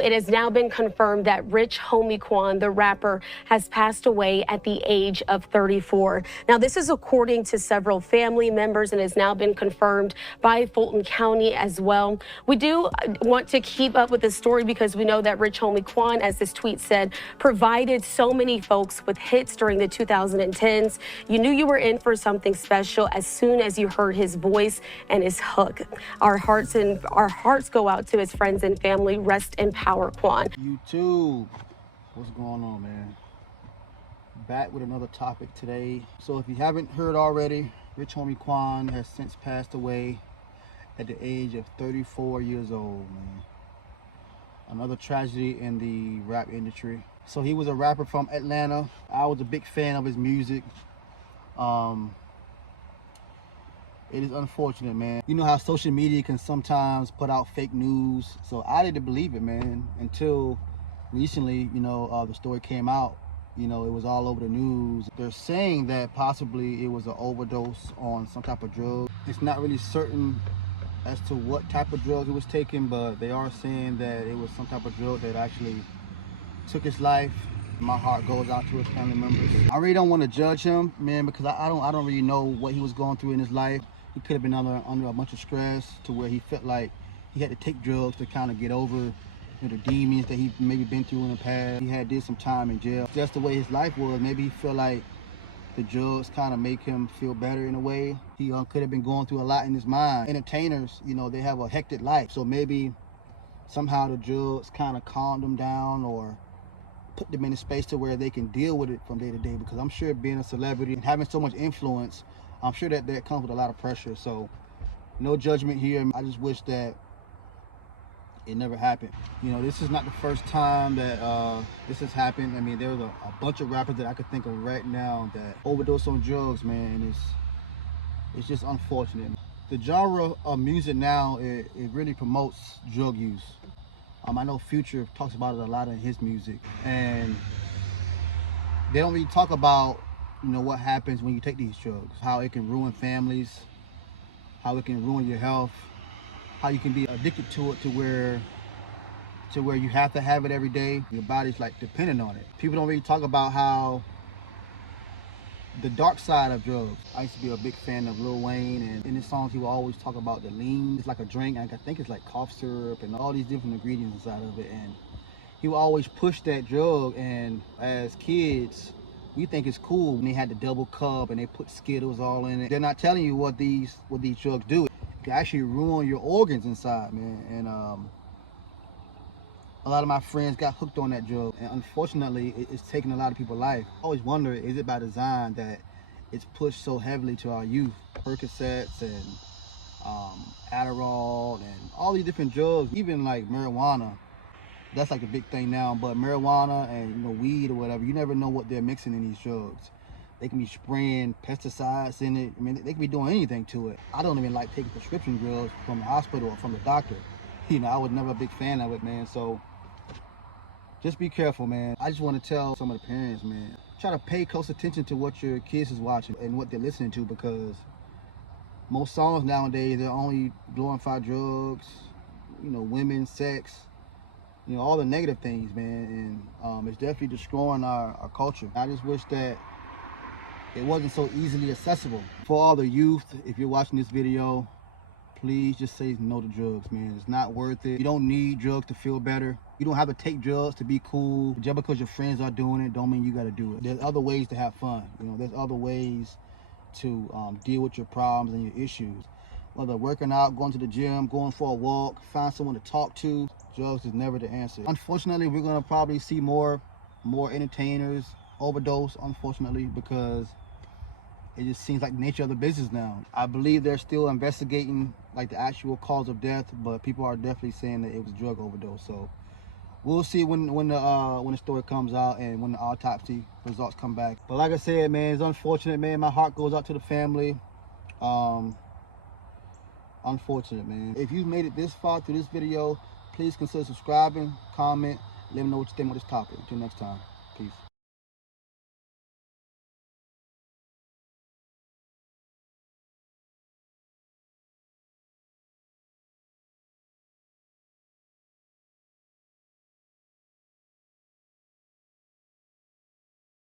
It has now been confirmed that Rich Homie Quan, the rapper, has passed away at the age of 34. Now, this is according to several family members and has now been confirmed by Fulton County as well. We do want to keep up with the story because we know that Rich Homie Quan, as this tweet said, provided so many folks with hits during the 2010s. You knew you were in for something special as soon as you heard his voice and his hook. Our hearts go out to his friends and family. Rest in power, Quan. YouTube, what's going on, man? Back with another topic today. So if you haven't heard already, Rich Homie Quan has since passed away at the age of 34 years old, man. Another tragedy in the rap industry. So he was a rapper from Atlanta. I was a big fan of his music. It is unfortunate, man. You know how social media can sometimes put out fake news. So I didn't believe it, man, until recently, the story came out. It was all over the news. They're saying that possibly it was an overdose on some type of drug. It's not really certain as to what type of drug he was taking, but they are saying that it was some type of drug that actually took his life. My heart goes out to his family members. I really don't want to judge him, man, because I don't really know what he was going through in his life. He could have been under a bunch of stress to where he felt like he had to take drugs to kind of get over the demons that he maybe been through in the past. He had did some time in jail. Just the way his life was, maybe he felt like the drugs kind of make him feel better in a way. He could have been going through a lot in his mind. Entertainers, they have a hectic life. So maybe somehow the drugs kind of calmed them down or put them in a space to where they can deal with it from day to day, because I'm sure being a celebrity and having so much influence, I'm sure that comes with a lot of pressure. So no judgment here. I just wish that it never happened. This is not the first time that this has happened. I mean, there was a bunch of rappers that I could think of right now that overdose on drugs, man, and it's just unfortunate. The genre of music now, it really promotes drug use. I know Future talks about it a lot in his music, and they don't really talk about what happens when you take these drugs, how it can ruin families, how it can ruin your health, how you can be addicted to it to where you have to have it every day. Your body's like dependent on it. People don't really talk about how the dark side of drugs. I used to be a big fan of Lil Wayne, and in his songs he would always talk about the lean. It's like a drink, and I think it's like cough syrup and all these different ingredients inside of it, and he would always push that drug. And as kids, we think it's cool when they had the double cup and they put Skittles all in it. They're not telling you what these drugs do. It can actually ruin your organs inside, man. And a lot of my friends got hooked on that drug, and unfortunately it's taken a lot of people's life. I always wonder, is it by design that it's pushed so heavily to our youth? Percocets and Adderall and all these different drugs, even like marijuana. That's like the big thing now, but marijuana and weed or whatever, you never know what they're mixing in these drugs. They can be spraying pesticides in it. I mean, they can be doing anything to it. I don't even like taking prescription drugs from the hospital or from the doctor. I was never a big fan of it, man. So just be careful, man. I just want to tell some of the parents, man, try to pay close attention to what your kids is watching and what they're listening to, because most songs nowadays, they're only glorify drugs, women, sex, all the negative things, man, and it's definitely destroying our culture. I just wish that it wasn't so easily accessible. For all the youth, if you're watching this video, please just say no to drugs, man. It's not worth it. You don't need drugs to feel better. You don't have to take drugs to be cool. Just because your friends are doing it don't mean you got to do it. There's other ways to have fun. There's other ways to deal with your problems and your issues. Whether working out, going to the gym, going for a walk, find someone to talk to. Drugs is never the answer. Unfortunately, we're gonna probably see more entertainers overdose, unfortunately, because it just seems like the nature of the business now. I believe they're still investigating like the actual cause of death, but people are definitely saying that it was drug overdose. So we'll see when the story comes out and when the autopsy results come back. But like I said, man, it's unfortunate, man. My heart goes out to the family. Unfortunate, man. If you made it this far through this video, please consider subscribing, comment, let me know what you think about this topic. Until next time, peace.